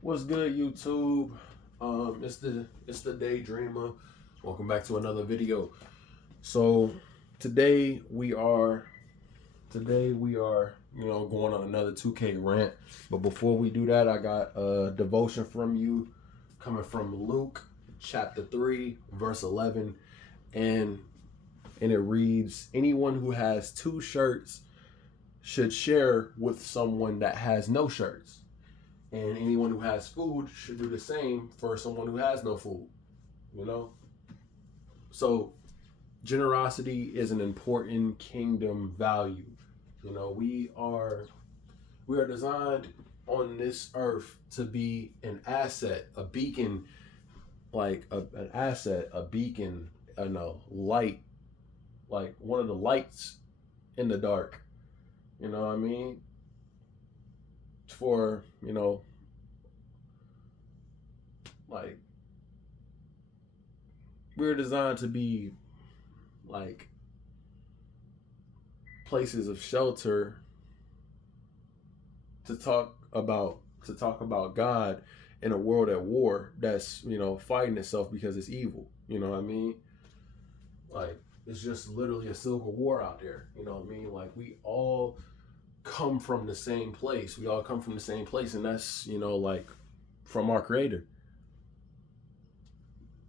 What's good, YouTube? It's the Daydreamer. Welcome back to another video. So today we are going on another 2K rant. But before we do that, I got a devotion from you coming from Luke chapter 3 verse 11, and it reads, anyone who has two shirts should share with someone that has no shirts. And anyone who has food should do the same for someone who has no food, you know? So generosity is an important kingdom value. We are designed on this earth to be an asset, a beacon, like an asset, a beacon, and a light, like one of the lights in the dark. You know what I mean? For, like we're designed to be like places of shelter to talk about God in a world at war that's fighting itself because it's evil. You know what I mean? Like it's just literally a civil war out there. You know what I mean? Like we all come from the same place. We all come from the same place, and that's like from our Creator.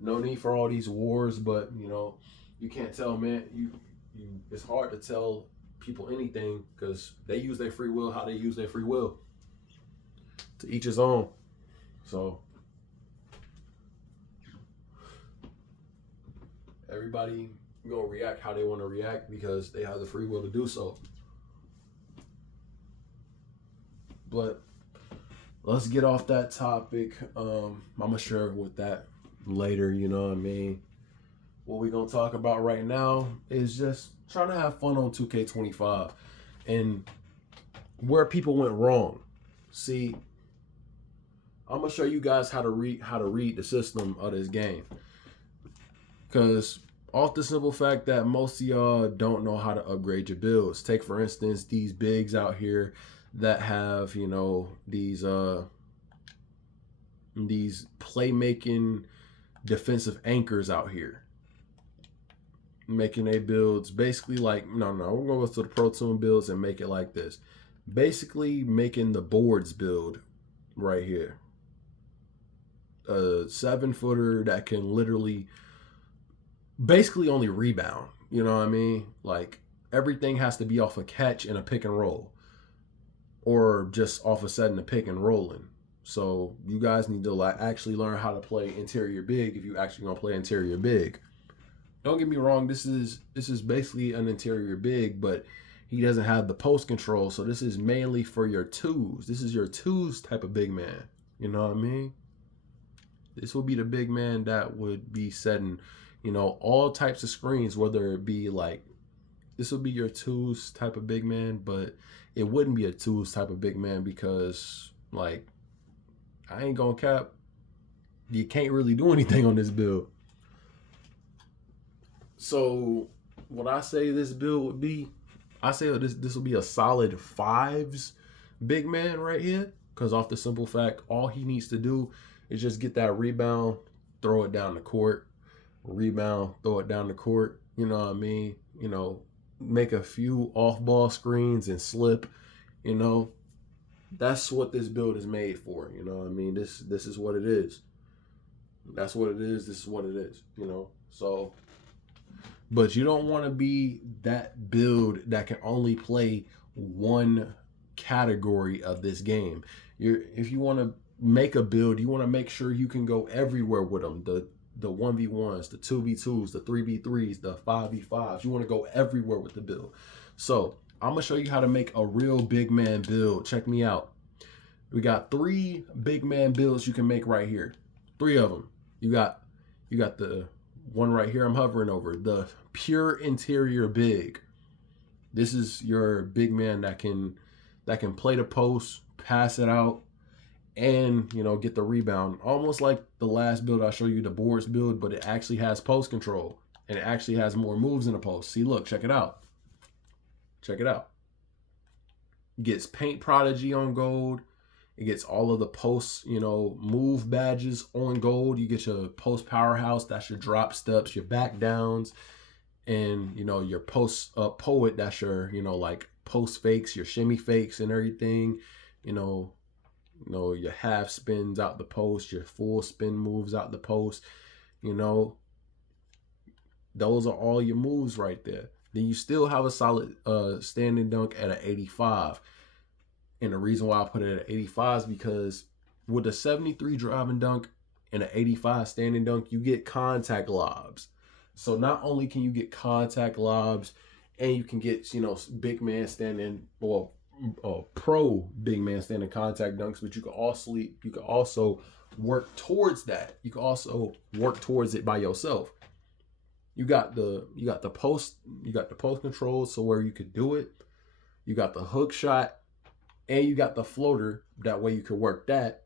No need for all these wars, but you can't tell, man. You it's hard to tell people anything because they use their free will how they use their free will. To each his own. So everybody gonna react how they want to react because they have the free will to do so. But let's get off that topic. I'm gonna share with that later. You know what I mean? What we're gonna talk about right now is just trying to have fun on 2K25 and where people went wrong. See, I'm gonna show you guys how to read the system of this game. Cause off the simple fact that most of y'all don't know how to upgrade your builds. Take for instance these bigs out here that have these playmaking defensive anchors out here, making a builds basically like no, we're gonna go to the Pro Toon builds and make it like this. Basically making the boards build right here. A 7-footer that can literally basically only rebound. You know what I mean? Like everything has to be off a catch and a pick and roll, or just off a setting a pick and rolling. So you guys need to actually learn how to play interior big if you actually gonna play interior big. Don't get me wrong, this is basically an interior big, but he doesn't have the post control, so this is mainly for your twos. This is your twos type of big man. You know what I mean? This will be the big man that would be setting, all types of screens, whether it be like this would be your twos type of big man, but it wouldn't be a twos type of big man because like I ain't gonna cap, you can't really do anything on this build. So what I say this build would be, I say this will be a solid fives big man right here. Because off the simple fact, all he needs to do is just get that rebound, throw it down the court, rebound, throw it down the court. You know what I mean? Make a few off-ball screens and slip. That's what this build is made for. You know what I mean? This is what it is. That's what it is. This is what it is. So. But you don't want to be that build that can only play one category of this game. If you want to make a build, you want to make sure you can go everywhere with them. The 1v1s, the 2v2s, the 3v3s, the 5v5s. You want to go everywhere with the build. So I'm going to show you how to make a real big man build. Check me out. We got 3 big man builds you can make right here. 3 of them. You got the one right here I'm hovering over, the pure interior big. This is your big man that can play the post, pass it out, and get the rebound. Almost like the last build I showed you, the boards build, but it actually has post control and it actually has more moves in the post. See, look, check it out. Check it out. Gets paint prodigy on gold. It gets all of the post, move badges on gold. You get your post powerhouse, that's your drop steps, your back downs, and your post poet, that's your like post fakes, your shimmy fakes and everything. Your half spins out the post, your full spin moves out the post. Those are all your moves right there. Then you still have a solid standing dunk at an 85. And the reason why I put it at 85 is because with a 73 driving dunk and an 85 standing dunk, you get contact lobs. So not only can you get contact lobs, and you can get, big man standing, or pro big man standing contact dunks, but you can also work towards that. You can also work towards it by yourself. You got the post control, so where you could do it. You got the hook shot, and you got the floater. That way you could work that.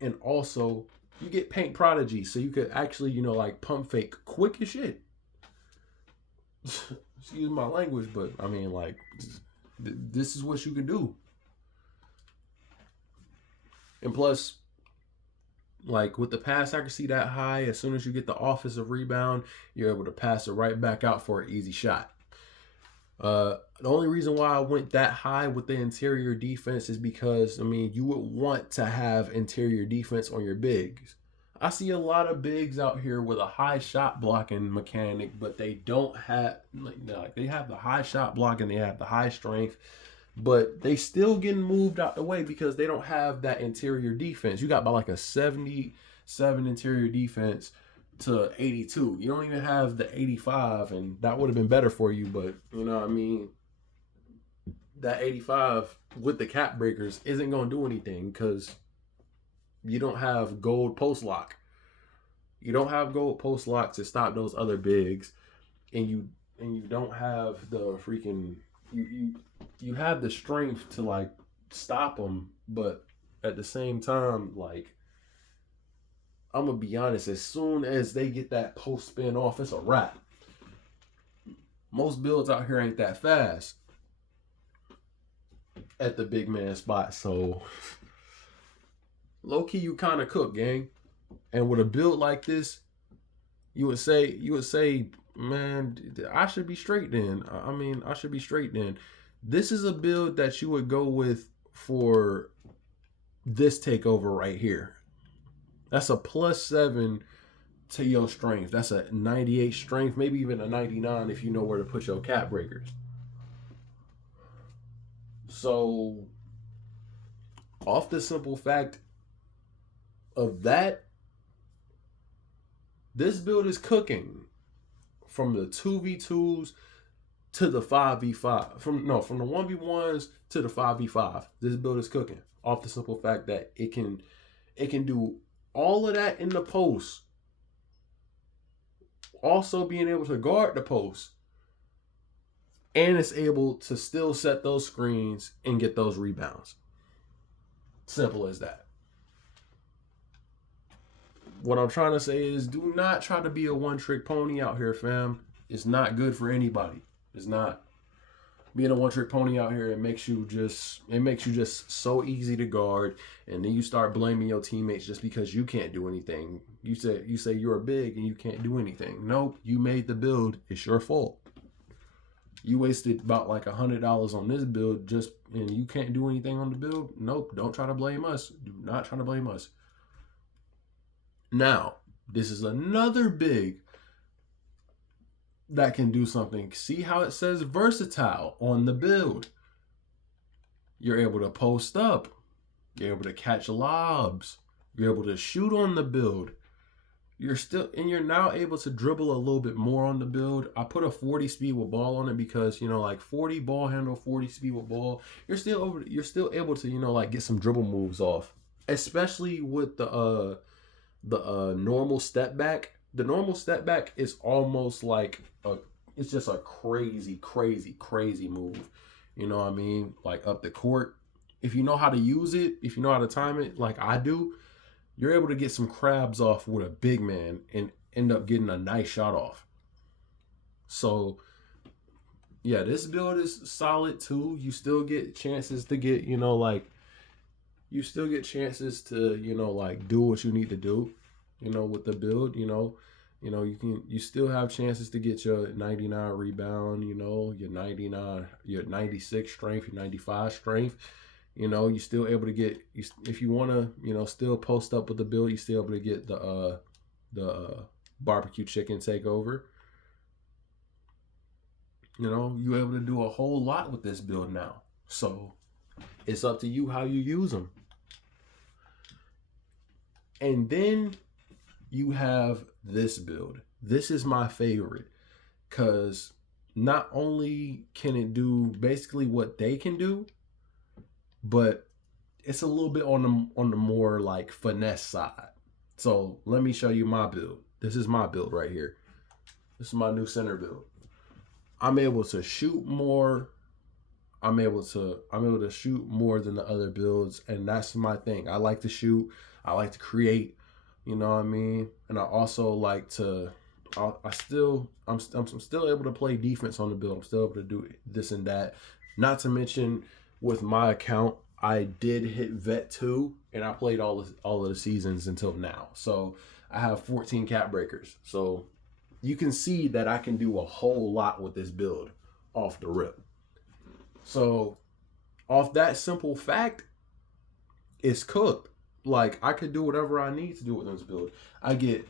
And also you get paint prodigy, so you could actually, like pump fake quick as shit. Excuse my language, but I mean, like, this is what you can do. And plus, like, with the pass accuracy that high, as soon as you get the offensive rebound, you're able to pass it right back out for an easy shot. The only reason why I went that high with the interior defense is because, you would want to have interior defense on your bigs. I see a lot of bigs out here with a high shot blocking mechanic, but they don't have, they have the high shot blocking, they have the high strength, but they still getting moved out the way because they don't have that interior defense. You got about like a 77 interior defense to 82. You don't even have the 85, and that would have been better for you, but that 85 with the cap breakers isn't going to do anything because you don't have gold post lock. You don't have gold post lock to stop those other bigs, and you don't have the freaking you have the strength to like stop them, but at the same time, like, I'm gonna be honest, as soon as they get that post spin off, it's a wrap. Most builds out here ain't that fast at the big man spot, so low key you kind of cook, gang. And with a build like this, you would say, man, I should be straight then. I should be straight then. This is a build that you would go with for this takeover right here. That's a +7 to your strength. That's a 98 strength, maybe even a 99 if you know where to put your cap breakers. So, off the simple fact of that, this build is cooking from the 2v2s to the 5v5. From the 1v1s to the 5v5. This build is cooking off the simple fact that it can do all of that in the post. Also being able to guard the post. And it's able to still set those screens and get those rebounds. Simple as that. What I'm trying to say is, do not try to be a one-trick pony out here, fam. It's not good for anybody. It's not. Being a one-trick pony out here, it makes you just so easy to guard, and then you start blaming your teammates just because you can't do anything. You say you're big and you can't do anything. Nope, you made the build. It's your fault. You wasted about like $100 on this build and you can't do anything on the build. Nope, don't try to blame us. Do not try to blame us. Now, this is another big that can do something. See how it says versatile on the build. You're able to post up. You're able to catch lobs. You're able to shoot on the build. You're now able to dribble a little bit more on the build. I put a 40 speed with ball on it because, like 40 ball handle, 40 speed with ball. You're still able to, like get some dribble moves off. Especially with the normal step back. The normal step back is almost like it's just a crazy move. You know what I mean? Like up the court. If you know how to use it, if you know how to time it, like I do, you're able to get some crabs off with a big man and end up getting a nice shot off. So, yeah, this build is solid too. You still get chances to get, like you still get chances to, like do what you need to do, with the build, you still have chances to get your 99 rebound, your 99, your 96 strength, your 95 strength. You still able to get, if you want to, still post up with the build, you still able to get the barbecue chicken takeover. You able to do a whole lot with this build now. So it's up to you how you use them. And then you have this build. This is my favorite because not only can it do basically what they can do, but it's a little bit on the more like finesse side. So let me show you my build. This is my build right here. This is my new center build. I'm able to shoot more. I'm able to shoot more than the other builds, and that's my thing. I like to shoot. I like to create. You know what I mean? And I also like to. I'm still able to play defense on the build. I'm still able to do this and that. Not to mention, with my account, I did hit Vet 2, and I played all of the seasons until now. So I have 14 cap breakers. So you can see that I can do a whole lot with this build off the rip. So off that simple fact, it's cooked. Like, I could do whatever I need to do with this build. I can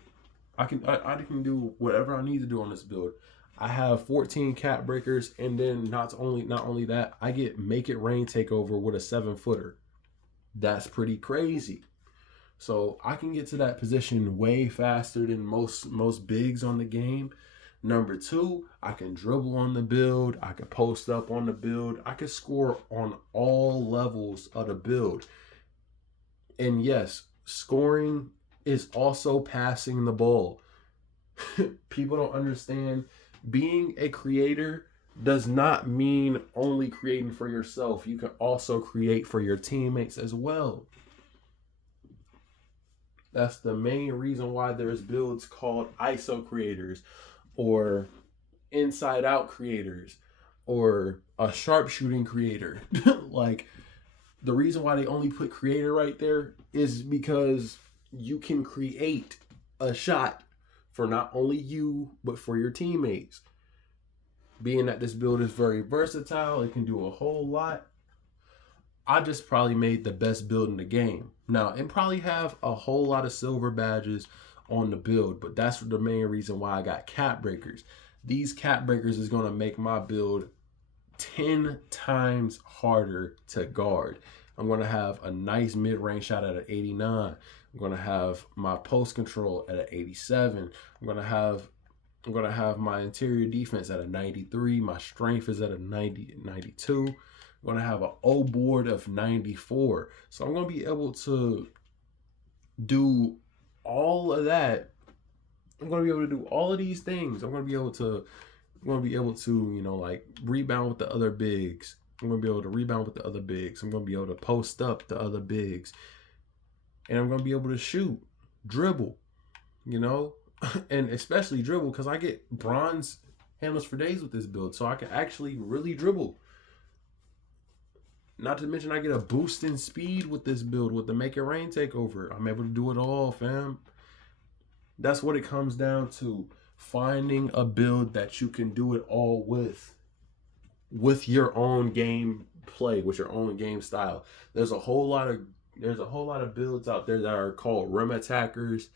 do whatever I need to do on this build. I have 14 cap breakers, and then not only that, I get Make It Rain takeover with a 7-footer. That's pretty crazy. So I can get to that position way faster than most bigs on the game. Number 2, I can dribble on the build. I can post up on the build. I can score on all levels of the build. And yes, scoring is also passing the ball. People don't understand. Being a creator does not mean only creating for yourself. You can also create for your teammates as well. That's the main reason why there's builds called ISO creators, or inside out creators, or a sharpshooting creator. Like, the reason why they only put creator right there is because you can create a shot for not only you, but for your teammates. Being that this build is very versatile, it can do a whole lot. I just probably made the best build in the game. Now, it probably have a whole lot of silver badges on the build, but that's the main reason why I got cap breakers. These cap breakers is going to make my build 10 times harder to guard. I'm going to have a nice mid-range shot at an 89. I'm going to have my post control at an 87. I'm going to have my interior defense at a 93. My strength is at a 92. I'm going to have an O board of 94. So I'm going to be able to do all of that. I'm going to be able to do all of these things. I'm going to be able to, like, rebound with the other bigs. I'm going to be able to rebound with the other bigs. I'm going to be able to post up the other bigs. And I'm going to be able to shoot, dribble, and especially dribble, because I get bronze handles for days with this build. So I can actually really dribble. Not to mention, I get a boost in speed with this build with the Make It Rain takeover. I'm able to do it all, fam. That's what it comes down to. Finding a build that you can do it all with your own game play, with your own game style. There's a whole lot of builds out there that are called rim attackers,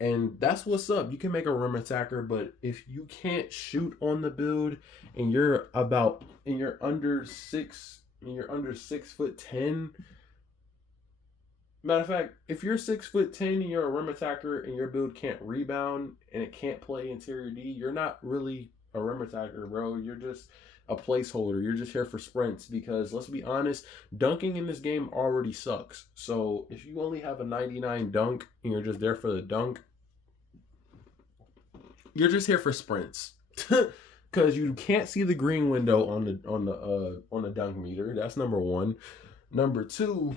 and that's what's up. You can make a rim attacker, but if you can't shoot on the build and you're under 6'10". Matter of fact, if you're 6'10" and you're a rim attacker and your build can't rebound and it can't play interior D, you're not really a rim attacker, bro. You're just a placeholder. You're just here for sprints, because let's be honest, dunking in this game already sucks. So if you only have a 99 dunk and you're just there for the dunk, you're just here for sprints. Because you can't see the green window on the dunk meter. That's number one. Number two,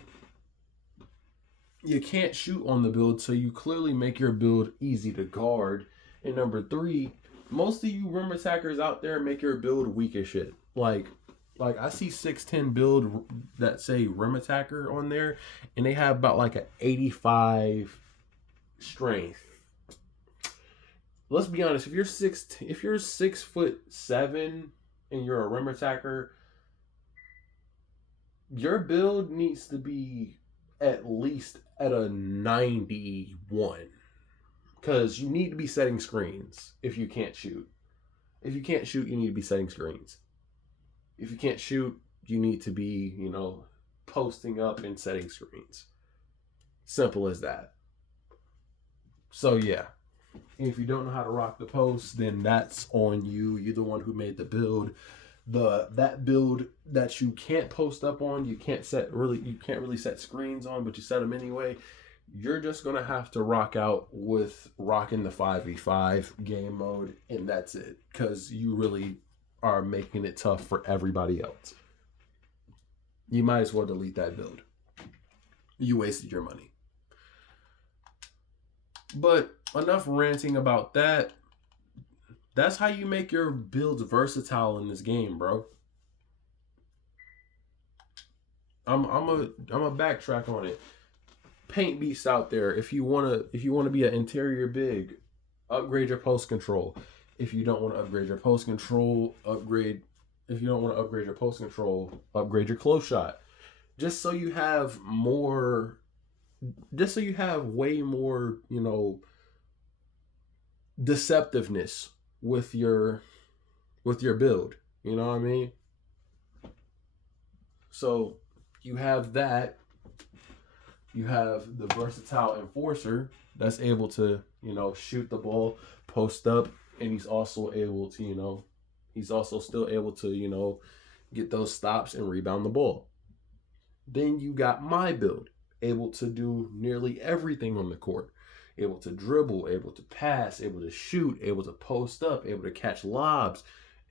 you can't shoot on the build, so you clearly make your build easy to guard. And number three, most of you rim attackers out there make your build weak as shit. Like Like I see 6'10" build that say rim attacker on there, and they have about like an 85 strength. Let's be honest, if you're 6'7" and you're a rim attacker, your build needs to be at least at a 91. Because you need to be setting screens if you can't shoot. If you can't shoot, you need to be setting screens. If you can't shoot, you need to be, posting up and setting screens. Simple as that. So yeah, if you don't know how to rock the post, then that's on you. You're the one who made the build. That build that you can't post up on, you can't really set screens on, but you set them anyway. You're just gonna have to rock out with rocking the 5v5 game mode, and that's it. Because you really are making it tough for everybody else. You might as well delete that build. You wasted your money. But enough ranting about that. That's how you make your builds versatile in this game, bro. I'm a backtrack on it. Paint beasts out there. If you wanna be an interior big, upgrade your post control. If you don't want to upgrade your post control, upgrade your close shot. Just so you have way more, deceptiveness with your build. You know what I mean? So you have that. You have the versatile enforcer that's able to, shoot the ball, post up, and he's also still able to, get those stops and rebound the ball. Then you got my build, able to do nearly everything on the court. Able to dribble, able to pass, able to shoot, able to post up, able to catch lobs,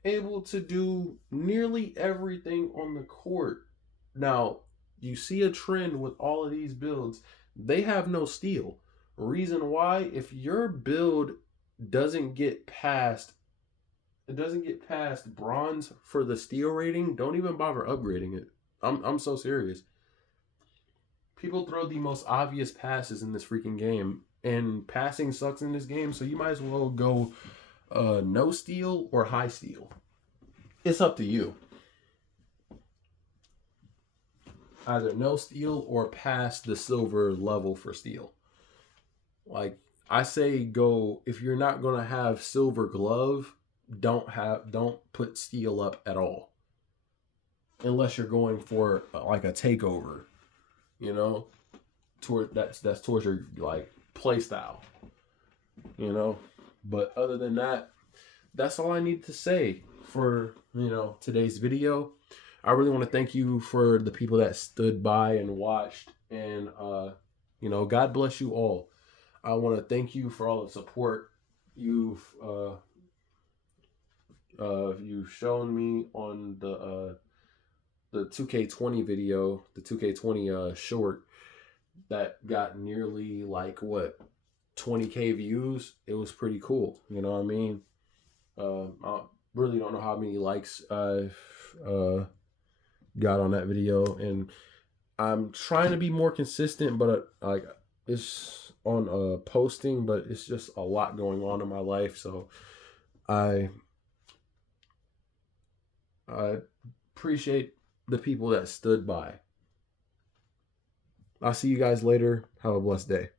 able to do nearly everything on the court. Now, you see a trend with all of these builds, they have no steal. Reason why, if your build doesn't get past bronze for the steal rating, don't even bother upgrading it. I'm so serious. People throw the most obvious passes in this freaking game, and passing sucks in this game, so you might as well go no steal or high steal. It's up to you. Either no steal or pass the silver level for steal. Like I say, go, if you're not gonna have silver glove, don't put steal up at all. Unless you're going for like a takeover, that's towards your like play style. But other than that, that's all I need to say for today's video. I really want to thank you for the people that stood by and watched, and God bless you all. I want to thank you for all the support you've shown me on the 2K20 video, the 2K20 short that got nearly 20K views. It was pretty cool. You know what I mean? I really don't know how many likes I've got on that video, and I'm trying to be more consistent, but it's on posting, but it's just a lot going on in my life, so I appreciate the people that stood by. I'll see you guys later. Have a blessed day.